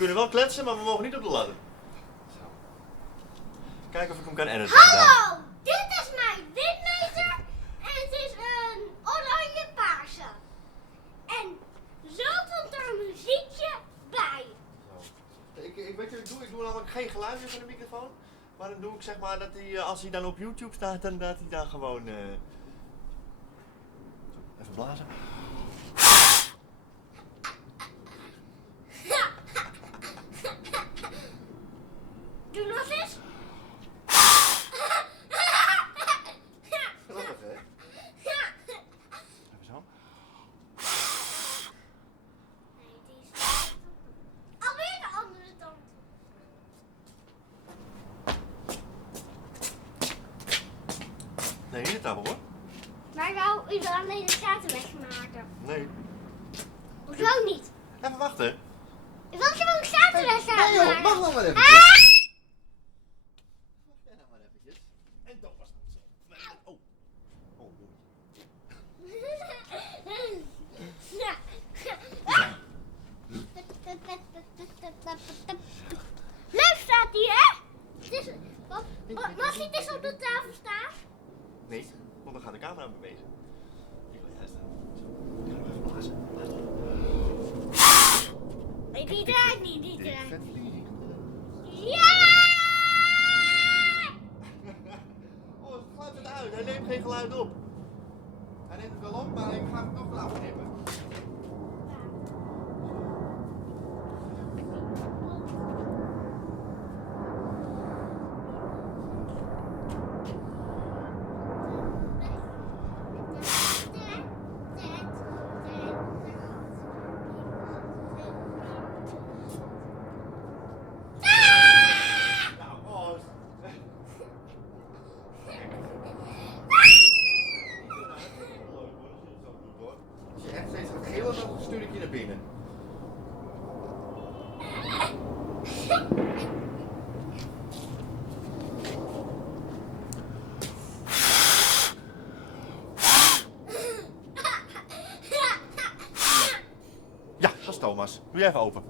kunnen wel kletsen, maar we mogen niet op de ladder. Zo. Kijken of ik hem kan editen. Hallo! Dit is mijn windmeter en het is een oranje-paarse. En zo komt er een muziekje bij. Zo. Ik weet wat ik doe. Ik doe namelijk geen geluid meer van de microfoon. Maar dan doe ik zeg maar dat hij, als hij dan op YouTube staat, dan dat hij dan gewoon... Even blazen. Doe nog eens. Grappig, hè? Even zo. Nee, die is... Alweer de andere kant. Nee, niet tabbel hoor. Maar ik wil alleen de gaten wegmaken. Nee. Hoezo niet? Even wachten. Ik wil gewoon de gaten wegmaken. Nee joh, wacht nog maar even. Ah! Wacht jij nou maar eventjes. En dan was het zo. Oh. Oh, Ja. Leuk staat die, hè? Het is, mag hij dus op de tafel staan? nee, want dan gaat de camera bewegen. Ik wil jij staan. Zo. Ik ga nog even blazen. Nee, die draait niet, die Dik, draait. vet, lief. Ja! Oh, het geluid zit uit. Hij neemt geen geluid op. Hij neemt het wel op, maar ik ga het toch wel afnemen. Nou, oh. Als je echt steeds gaat gillen, dan stuur ik je naar binnen. Ja, dat is Thomas. Doe jij even open.